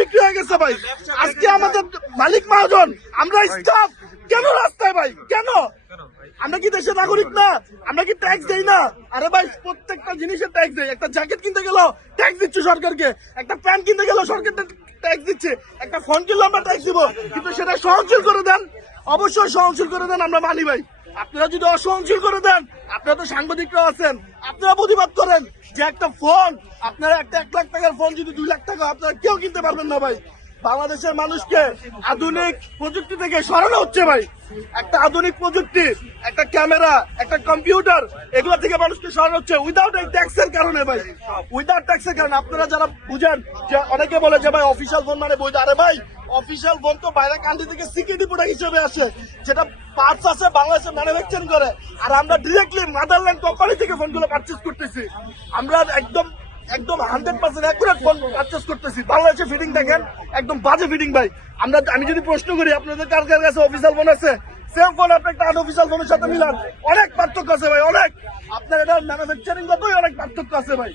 বিক্রি হয়ে গেছে ভাই। আজকে আমাদের মালিক মহাজন, আমরা স্টাফ কেন রাস্তায় ভাই? কেন? আমরা কি দেশের নাগরিক না? আমরা কি ট্যাক্স দেই না? আরে ভাই, প্রত্যেকটা জিনিসের ট্যাক্স দেয়। একটা জ্যাকেট কিনতে গেল ট্যাক্স দিচ্ছে সরকারকে, একটা প্যান্ট কিনতে গেল সরকার ট্যাক্স দিচ্ছে, একটা ফোন কিনলে আমরা ট্যাক্স দিব। কিন্তু সেটা সহনশীল করে দেন, অবশ্যই সহনশীল করে দেন, আমরা মানি ভাই। আপনারা যদি অসহনশীল করে দেন, আপনারা তো সাংবাদিকরাও আছেন, আপনারা প্রতিবাদ করেন যে একটা ফোন, আপনারা একটা 1 লাখ টাকার ফোন যদি 2 লাখ টাকা, আপনারা কেউ কিনতে পারবেন না ভাই। বাংলাদেশের মানুষকে আধুনিক প্রযুক্তি থেকে সরানো হচ্ছে ভাই। একটা আধুনিক প্রযুক্তি, একটা ক্যামেরা, একটা কম্পিউটার, এগুলো থেকে মানুষকে সরানো হচ্ছে উইদাউট এই ট্যাক্সের কারণে ভাই। উইদাউট ট্যাক্সের কারণে আপনারা যারা বুঝেন, যে অনেকে বলে যে ভাই অফিসিয়াল ফোন মানে বৈধ। আরে ভাই, অফিসিয়াল ফোন তো বাইরের কান্ট্রি থেকে সিকিউরিটি প্রোডাক্ট হিসেবে আসে, যেটা পার্টস আছে বাংলাদেশে ম্যানুফ্যাকচারিং করে। আর আমরা ডিরেক্টলি মাদারল্যান্ড কোম্পানি থেকে ফোনগুলো পারচেজ করতেছি। আমরা একদম 100% অ্যাকুরেট ফোন পারচেজ করতেছি। বাংলাদেশে ফিটিং দেখেন, একদম বাজে ফিটিং ভাই। আমি যদি প্রশ্ন করি, আপনাদের কার কার কাছে অফিসিয়াল ফোন আছে? সেম ফোন আপনি একটা আনঅফিসিয়াল ফোনের সাথে মিলান, অনেক পার্থক্য আছে ভাই, অনেক। আপনার এটা ম্যানুফ্যাকচারিং গতই অনেক পার্থক্য আছে ভাই।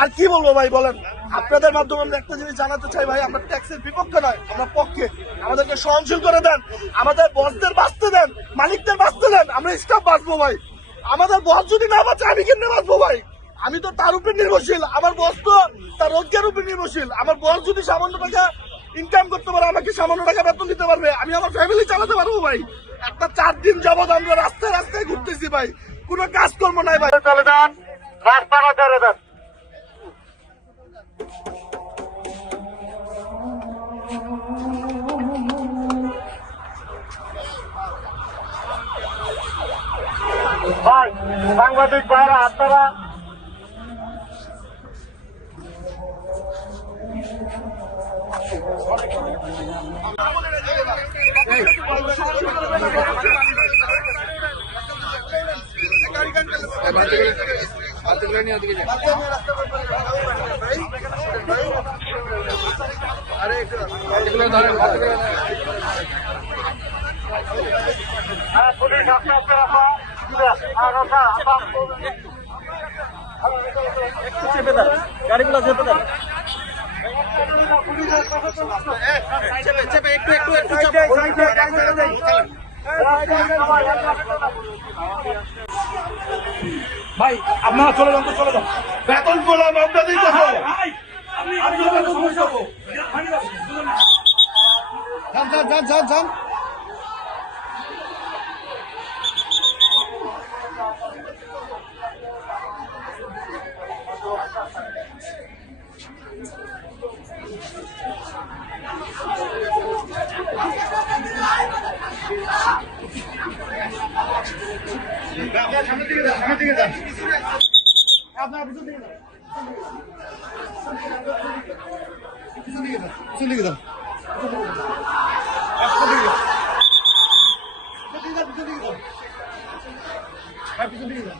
আর কি বলবো ভাই বলেন? আপনাদের মাধ্যমে আমরা একটা জিনিস জানাতে চাই ভাই, আমরা ট্যাক্সের বিপক্ষে নয়, আমরা পক্ষে। আমাদেরকে সহনশীল করে দেন, আমাদের বসদের বাঁচতে দেন, মালিকদের বাঁচতে দেন, আমরা স্টাফ বাঁচবো ভাই। আমাদের বস যদি না বাঁচে, আমি কেমনে বাঁচবো ভাই? আমি তো তার উপর নির্ভরশীল, আমার বস তো তার রোজগার উপর নির্ভরশীল। আমার বস যদি সামান্য টাকা ইনকাম করতে পারে, আমাকে সামান্য টাকা বেতন দিতে পারবে, আমি আমার ফ্যামিলি চালাতে পারবো ভাই। একটা 4 দিন যাবত আমরা রাস্তায় রাস্তায় ঘুরতেছি ভাই, কোনো কাজকর্ম নাই ভাই। চলে যান, রাস্তা না ছেড়ে দেন। ভাই, সাংবাদিক ভাইরা আপনারা পুলিশ চেপে দেন, গাড়িগুলো চেপে দেন। ভাই আপনারা চলে যান, তো চলে যান। বেতন করলাম আমরা দিতে হবে। যান। সামনে দিকে যান। আপনার পিছন দিকে যান। পিছন দিকে যান। পিছন দিকে যান।